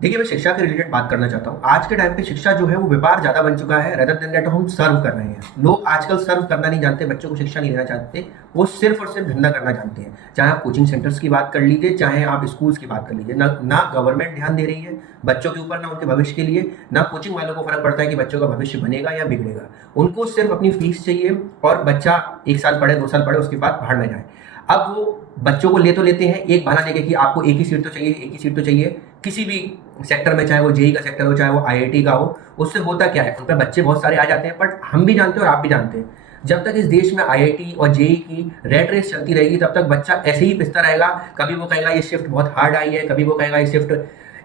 देखिए, मैं शिक्षा के रिलेटेड बात करना चाहता हूँ। आज के टाइम पे शिक्षा जो है वो व्यापार ज़्यादा बन चुका है, रेदर देन दैट हम सर्व कर रहे हैं। लोग आजकल सर्व करना नहीं जानते, बच्चों को शिक्षा नहीं देना चाहते, वो सिर्फ और सिर्फ धंधा करना जानते हैं। चाहे आप कोचिंग सेंटर्स की बात कर लीजिए, चाहे आप स्कूल्स की बात कर लीजिए, ना गवर्नमेंट ध्यान दे रही है बच्चों के ऊपर, ना उनके भविष्य के लिए, ना कोचिंग वालों को फर्क पड़ता है कि बच्चों का भविष्य बनेगा या बिगड़ेगा। उनको सिर्फ अपनी फीस चाहिए और बच्चा 1 साल पढ़े, 2 साल पढ़े, उसके बाद बाहर में जाए। अब वो बच्चों को ले तो लेते हैं एक बहाना देके कि आपको एक ही सीट तो चाहिए, एक ही सीट तो चाहिए किसी भी सेक्टर में, चाहे वो जेई का सेक्टर हो, चाहे वो आईआईटी का हो। उससे होता क्या है, उन पर बच्चे बहुत सारे आ जाते हैं, बट हम भी जानते हैं और आप भी जानते हैं, जब तक इस देश में आईआईटी और जेई की रेट रेस चलती रहेगी तब तक बच्चा ऐसे ही पिसता रहेगा। कभी वो कहेगा ये शिफ्ट बहुत हार्ड आई है, कभी वो कहेगा ये शिफ्ट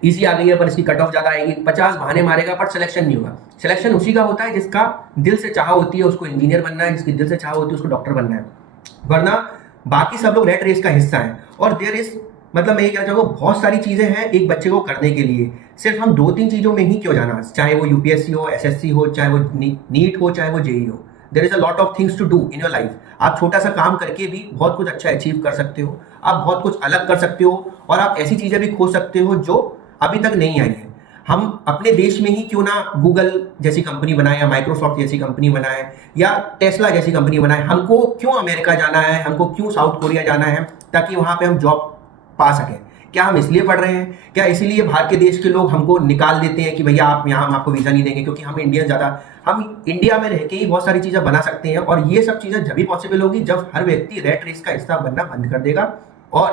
ईजी आ गई है पर इसकी कट ऑफ ज़्यादा आएगी, 50 बहाने मारेगा पर सिलेक्शन नहीं होगा। सिलेक्शन उसी का होता है जिसका दिल से चाह होती है उसको इंजीनियर बनना है, जिसकी दिल से चाह होती है उसको डॉक्टर बनना है, वरना बाकी सब लोग रेट रेस का हिस्सा हैं। और देयर इज मतलब मैं ये कहना चाहूँगा, बहुत सारी चीज़ें हैं एक बच्चे को करने के लिए। सिर्फ हम 2-3 चीज़ों में ही क्यों जाना, चाहे वो यूपीएससी हो, एसएससी हो, चाहे वो नीट हो, चाहे वो जेई हो। There is a lot of things to do in your life. आप छोटा सा काम करके भी बहुत कुछ अच्छा अचीव कर सकते हो, आप बहुत कुछ अलग कर सकते हो, और आप ऐसी चीज़ें भी खोज सकते हो जो अभी तक नहीं आई है। हम अपने देश में ही क्यों ना गूगल जैसी कंपनी बनाए, या माइक्रोसॉफ्ट जैसी कंपनी बनाए, या टेस्ला जैसी कंपनी बनाए। हमको क्यों अमेरिका जाना है, हमको क्यों साउथ कोरिया जाना है ताकि वहाँ पे हम जॉब पा सकें? क्या हम इसलिए पढ़ रहे हैं? क्या इसीलिए बाहर के देश के लोग हमको निकाल देते हैं कि भैया आप यहाँ, हम आपको वीज़ा नहीं देंगे क्योंकि हम इंडिया में रह के ही बहुत सारी चीज़ें बना सकते हैं। और ये सब चीज़ें जब भी पॉसिबल होगी जब हर व्यक्ति रेट रेस का हिस्सा बनना बंद कर देगा और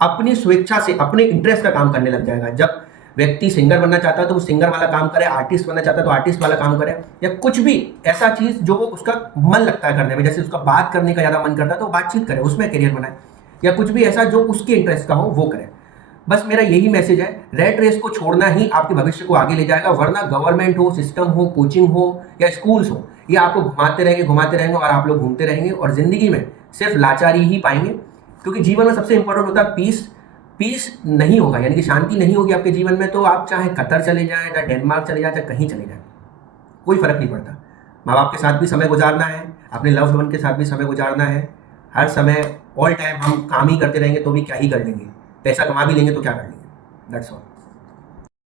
अपनी स्वेच्छा से अपने इंटरेस्ट का काम करने लग जाएगा। जब व्यक्ति सिंगर बनना चाहता है तो वो सिंगर वाला काम करे, आर्टिस्ट बनना चाहता है तो आर्टिस्ट वाला काम करे, या कुछ भी ऐसा चीज़ जो वो उसका मन लगता है करने में, जैसे उसका बात करने का ज़्यादा मन करता है तो बातचीत करे, उसमें करियर बनाए, या कुछ भी ऐसा जो उसके इंटरेस्ट का हो वो करे। बस मेरा यही मैसेज है, रेट रेस को छोड़ना ही आपके भविष्य को आगे ले जाएगा, वरना गवर्नमेंट हो, सिस्टम हो, कोचिंग हो या स्कूल्स हो, ये आपको घुमाते रहेंगे और आप लोग घूमते रहेंगे और जिंदगी में सिर्फ लाचारी ही पाएंगे। क्योंकि जीवन में सबसे इंपॉर्टेंट होता है पीस नहीं होगा, यानी कि शांति नहीं होगी आपके जीवन में, तो आप चाहे कतर चले जाएं, चाहे डेनमार्क चले जाएं, चाहे कहीं चले जाएं, कोई फर्क नहीं पड़ता। माँ बाप के साथ भी समय गुजारना है, अपने लव्ड वन के साथ भी समय गुजारना है। हर समय ऑल टाइम हम काम ही करते रहेंगे तो भी क्या ही कर लेंगे, पैसा कमा भी लेंगे तो क्या कर लेंगे। That's all.